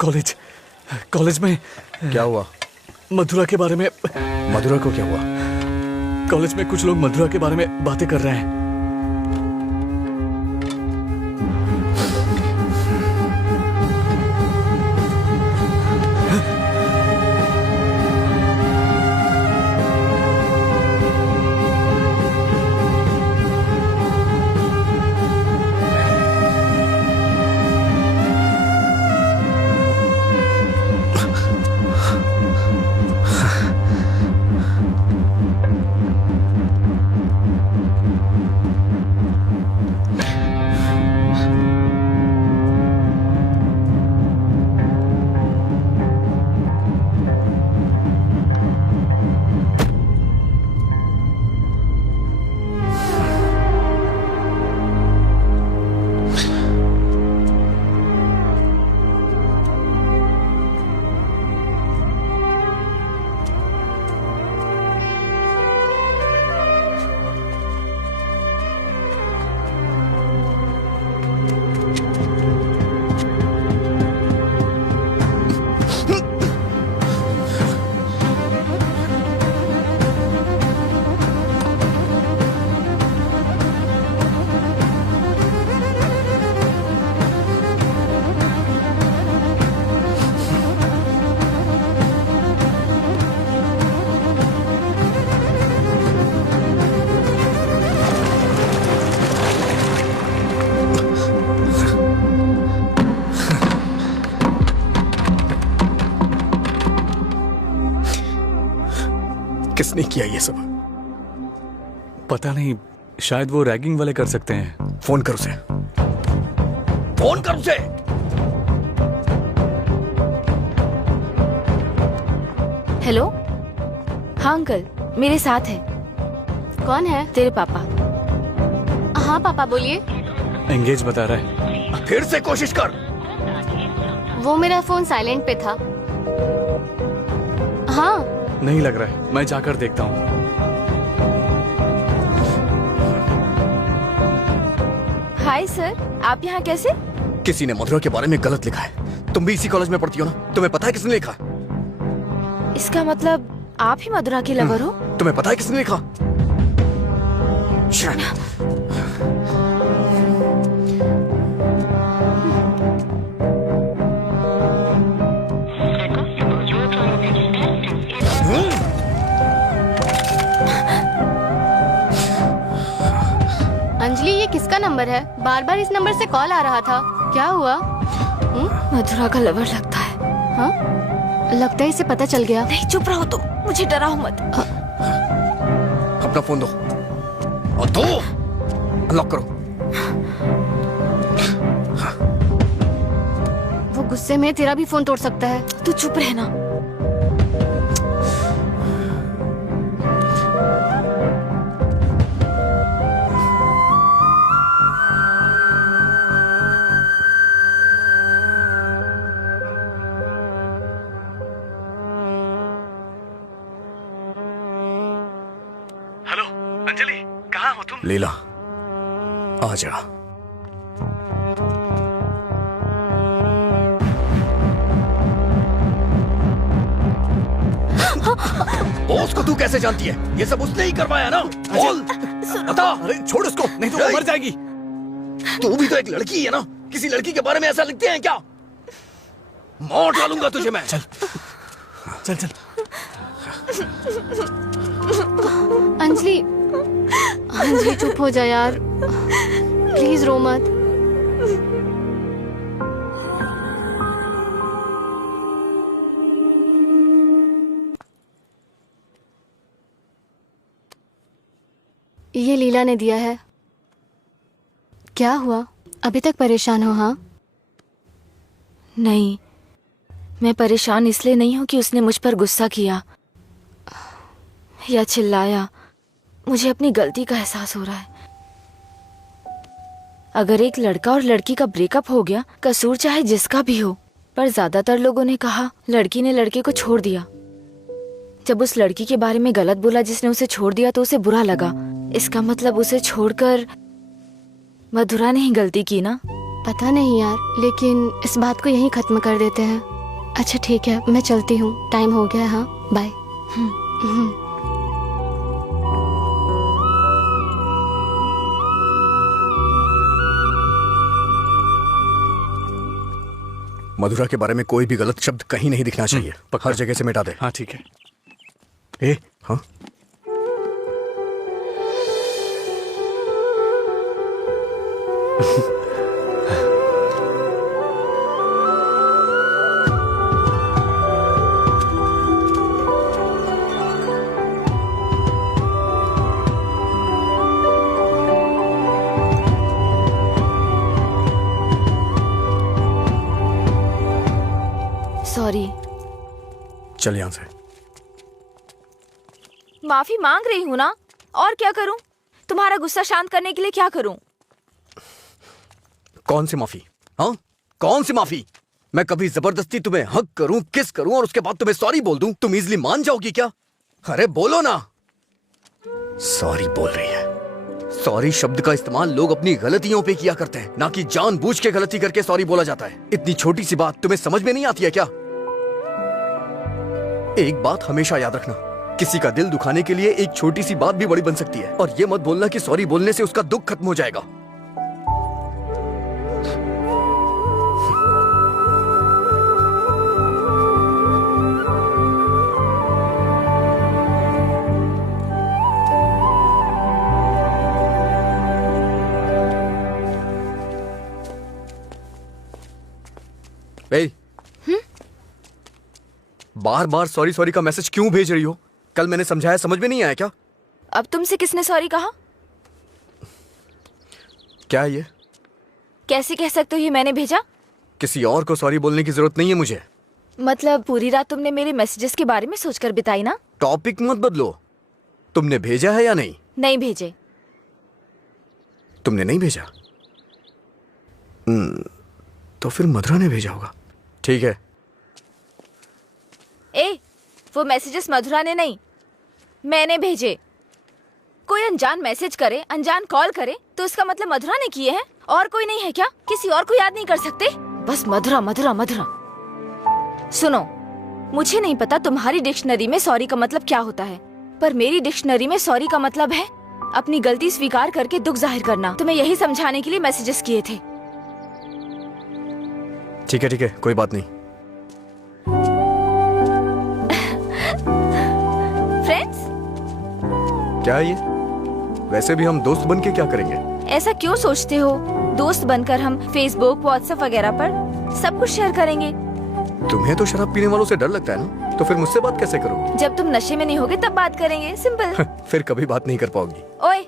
College college में क्या हुआ? मधुरा के बारे में। मधुरा को क्या हुआ? कॉलेज में कुछ लोग मधुरा के बारे में बातें कर रहे हैं। किसने किया ये सब? पता नहीं, शायद वो रैगिंग वाले कर सकते हैं। फोन कर उसे। फोन कर उसे। हेलो। हाँ अंकल, मेरे साथ है। कौन है? तेरे पापा। हाँ पापा बोलिए। एंगेज बता रहा है। फिर से कोशिश कर। वो मेरा फोन साइलेंट पे था। हाँ नहीं लग रहा है, मैं जाकर देखता हूँ। हाय सर, आप यहाँ कैसे? किसी ने मधुरा के बारे में गलत लिखा है। तुम भी इसी कॉलेज में पढ़ती हो ना? तुम्हें पता है किसने लिखा? इसका मतलब आप ही मधुरा के लवर हो? तुम्हें पता है किसने लिखा? अंजलि, ये किसका नंबर है? बार बार इस नंबर से कॉल आ रहा था। क्या हुआ? मधुरा का लवर लगता है। हाँ? लगता है इसे पता चल गया। नहीं चुप रहो तुम, मुझे डराओ मत। अपना फोन दो। और दो। अनलॉक करो। वो गुस्से में तेरा भी फोन तोड़ सकता है। तू चुप रहना। हेलो अंजलि, कहाँ हो तुम? लीला, आ जा। बॉस को तू कैसे जानती है? ये सब उसने ही करवाया ना? बोल, बता। अरे छोड़ उसको, नहीं तो वो मर जाएगी। तू भी तो एक लड़की है ना? किसी लड़की के बारे में ऐसा लिखते हैं क्या? मार डालूंगा तुझे मैं। चल चल चल। अंजलि, अंजलि चुप हो जा यार, प्लीज रो मत। ये लीला ने दिया है। क्या हुआ? अभी तक परेशान हो? हाँ? नहीं, मैं परेशान इसलिए नहीं हूँ कि उसने मुझ पर गुस्सा किया या चिल्लाया। मुझे अपनी गलती का एहसास हो रहा है। अगर एक लड़का और लड़की का ब्रेकअप हो गया, कसूर चाहे जिसका भी हो, पर ज्यादातर लोगों ने कहा लड़की ने लड़के को छोड़ दिया। जब उस लड़की के बारे में गलत बोला जिसने उसे छोड़ दिया तो उसे बुरा लगा। इसका मतलब उसे छोड़कर मधुरा ने ही गलती की ना। पता नहीं यार, लेकिन इस बात को यहीं खत्म कर देते हैं। अच्छा ठीक है, मैं चलती हूँ, टाइम हो गया। हाँ बाय। मधुरा के बारे में कोई भी गलत शब्द कहीं नहीं दिखना चाहिए। हर जगह से मिटा दे। हाँ ठीक है। ए हाँ, सॉरी। चल यहाँ से। माफी मांग रही हूँ ना, और क्या करूँ? तुम्हारा गुस्सा शांत करने के लिए क्या करूँ? कौन सी माफी? हाँ, कौन सी माफी? मैं कभी जबरदस्ती तुम्हें हक करूं, किस करूं और उसके बाद तुम्हें सॉरी बोल दूं, तुम इजीली मान जाओगी क्या? अरे बोलो ना। सॉरी बोल रही है। सॉरी शब्द का इस्तेमाल लोग अपनी गलतियों पे किया करते हैं, ना कि जानबूझ के गलती करके सॉरी बोला जाता है। इतनी छोटी सी बात तुम्हें समझ में नहीं आती है क्या? एक बात हमेशा याद रखना, किसी का दिल दुखाने के लिए एक छोटी सी बात भी बड़ी बन सकती है। और ये मत बोलना कि सॉरी बोलने से उसका दुख खत्म हो जाएगा। बार बार सॉरी सॉरी का मैसेज क्यों भेज रही हो? कल मैंने समझाया, समझ में नहीं आया क्या? अब तुमसे किसने सॉरी कहा? क्या है ये? कैसे कह सकते हो ये मैंने भेजा? किसी और को सॉरी बोलने की जरूरत नहीं है मुझे। मतलब पूरी रात तुमने मेरे मैसेजेस के बारे में सोचकर बिताई ना? टॉपिक मत बदलो। तुमने भेजा है या नहीं? नहीं भेजे। तुमने नहीं भेजा? तो फिर मधुरा ने भेजा होगा। ठीक है। ए, वो मैसेजेस मधुरा ने नहीं, मैंने भेजे। कोई अनजान मैसेज करे, अनजान कॉल करे तो इसका मतलब मधुरा ने किए हैं? और कोई नहीं है क्या? किसी और को याद नहीं कर सकते? बस मधुरा मधुरा मधुरा। सुनो, मुझे नहीं पता तुम्हारी डिक्शनरी में सॉरी का मतलब क्या होता है, पर मेरी डिक्शनरी में सॉरी का मतलब है अपनी गलती स्वीकार करके दुख जाहिर करना। तुम्हें यही समझाने के लिए मैसेजेस किए थे। ठीक है, कोई बात नहीं। फ्रेंड्स? क्या है ये? वैसे भी हम दोस्त बन के क्या करेंगे? ऐसा क्यों सोचते हो? दोस्त बनकर हम फेसबुक, व्हाट्सएप वगैरह पर सब कुछ शेयर करेंगे। तुम्हें तो शराब पीने वालों से डर लगता है ना, तो फिर मुझसे बात कैसे करोगे? जब तुम नशे में नहीं होगे तब बात करेंगे, सिंपल। फिर कभी बात नहीं कर पाओगी। ओए,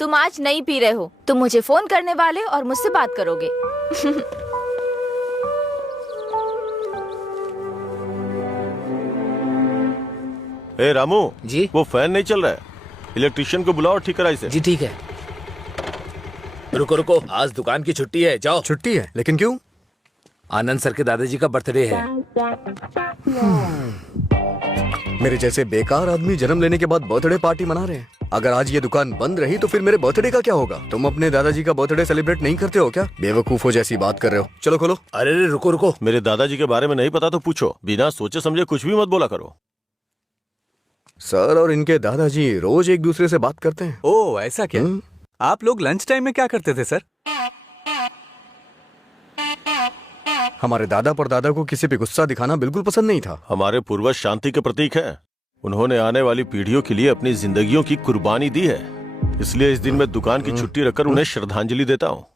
तुम आज नहीं पी रहे हो, तुम मुझे फोन करने वाले और मुझसे बात करोगे। ए रामू जी? वो फैन नहीं चल रहा है, इलेक्ट्रिशियन को बुलाओ और ठीक कराइए इसे। जी ठीक है। रुको रुको, आज दुकान की छुट्टी है, जाओ। छुट्टी है? लेकिन क्यों? आनंद सर के दादाजी का बर्थडे है। मेरे जैसे बेकार आदमी जन्म लेने के बाद बर्थडे पार्टी मना रहे हैं। अगर आज ये दुकान बंद रही तो फिर मेरे बर्थडे का क्या होगा? तुम अपने दादाजी का बर्थडे सेलिब्रेट नहीं करते हो क्या? बेवकूफों जैसी बात कर रहे हो। चलो खोलो। अरे रुको रुको, मेरे दादाजी के बारे में नहीं पता तो पूछो, बिना सोचे समझे कुछ भी मत बोला करो। सर और इनके दादाजी रोज एक दूसरे से बात करते हैं। ओह ऐसा क्या? आप लोग लंच टाइम में क्या करते थे सर? हमारे दादा परदादा को किसी पे गुस्सा दिखाना बिल्कुल पसंद नहीं था। हमारे पूर्वज शांति के प्रतीक हैं। उन्होंने आने वाली पीढ़ियों के लिए अपनी जिंदगियों की कुर्बानी दी है, इसलिए इस दिन मैं दुकान की छुट्टी रखकर उन्हें श्रद्धांजलि देता हूँ।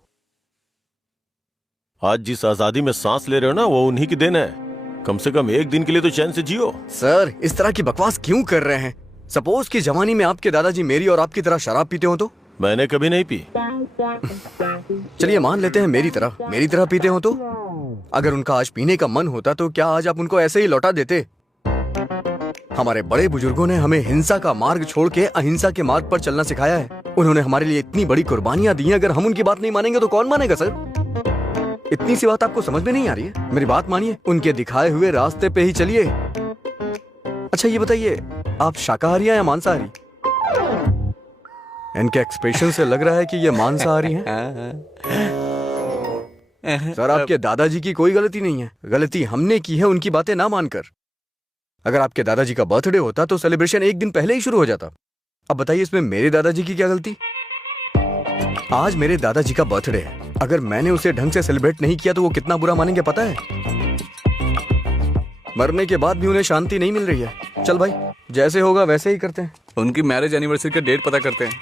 आज जिस आजादी में सांस ले रहे हो ना, वो उन्हीं की देन है। कम से कम एक दिन के लिए तो चैन से जियो। सर इस तरह की बकवास क्यों कर रहे हैं? सपोज कि जवानी में आपके दादाजी मेरी और आपकी तरह शराब पीते हो तो? मैंने कभी नहीं पी। चलिए मान लेते हैं मेरी तरह पीते हो तो? अगर उनका आज पीने का मन होता तो क्या आज आप उनको ऐसे ही लौटा देते? हमारे बड़े बुजुर्गों ने हमें हिंसा का मार्ग छोड़ के अहिंसा के मार्ग पर चलना सिखाया है। उन्होंने हमारे लिए इतनी बड़ी कुर्बानियां दी हैं, अगर हम उनकी बात नहीं मानेंगे तो कौन मानेगा सर? इतनी सी बात आपको समझ में नहीं आ रही है? मेरी बात मानिए, उनके दिखाए हुए रास्ते पे ही चलिए। अच्छा ये बताइए, आप शाकाहारी हैं या मांसाहारी? इनके एक्सप्रेशन से लग रहा है कि ये मांसाहारी हैं। सर आपके दादाजी की कोई गलती नहीं है, गलती हमने की है उनकी बातें ना मानकर। अगर आपके दादाजी का बर्थडे होता तो सेलिब्रेशन एक दिन पहले ही शुरू हो जाता। अब बताइए इसमें मेरे दादाजी की क्या गलती? आज मेरे दादाजी का बर्थडे है, अगर मैंने उसे ढंग से सेलिब्रेट नहीं किया तो वो कितना बुरा मानेंगे पता है? मरने के बाद भी उन्हें शांति नहीं मिल रही है। चल भाई, जैसे होगा वैसे ही करते हैं। उनकी मैरिज एनिवर्सरी का डेट पता करते हैं।